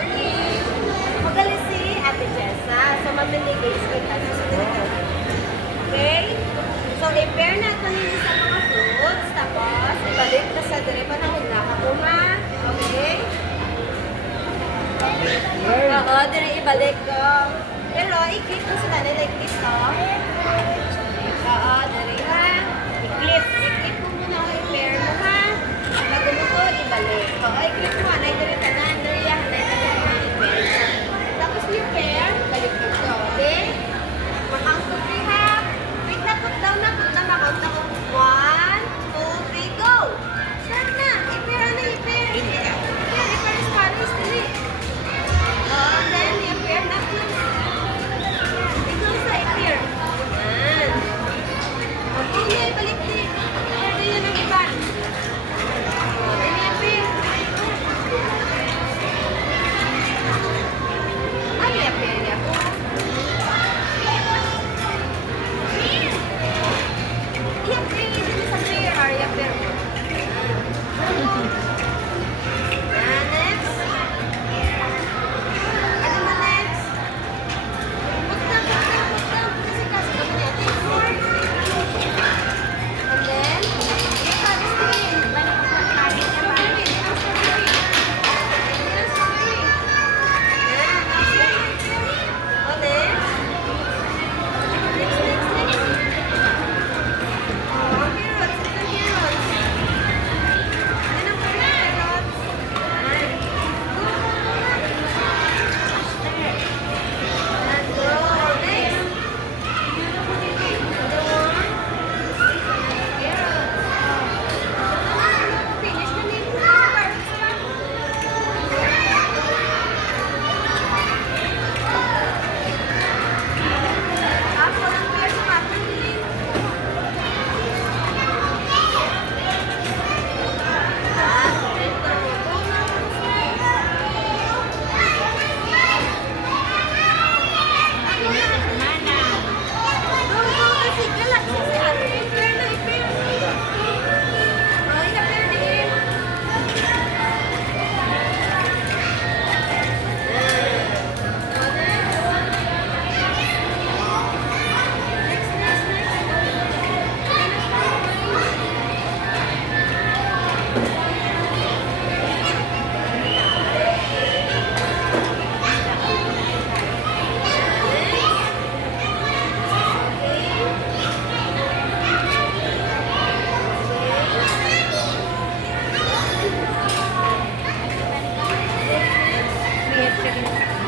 morning. Magaling si Ate Jessa. So, mamimigay kita. Okay? So, i-pair natin yun sa mga fruits. Tapos, ibalik na sa dire pa na una ka po, ha? Okay? Oo, dire ibalik ko. Pero, i-click mo sila na like this, oh. Oo, dire, ha? I-click. I-click mo muna ako i-pair mo, ha? Bago mo ko, ibalik. Oo, i-click mo, anay dire ka na. Dire, yan, anay ka na. I-pair. Tapos, i-pair, balik mo ko. Okay? Makang to 3, ha? Wait na, put down na, put na, makount na ko. 1, 2, 3, go! Start na! I-pair, ano, i-pair? I-pair, i-pair, Spanish, dali. And then, i-pair na. Ikaw sa i-pair. Yan. Okay, na, ibalik din. I-pair din yun ang iba. Then, i-pair. Ay, i-pair ako. I-pair, dito sa prayer, i-pair mo. Yan, next. Ano na next? Put down. Kasi gawin natin. And then, strawberry. Strawberry. Yan, next. Oh, next. Next. Oh, carrots. Ito carrots. Yan ang carrots. Yan. Let's go. Next. Another one. Carrots. Finish na nito. Carrots lang. Ako lang pear sa kapatid. Yes, chicken.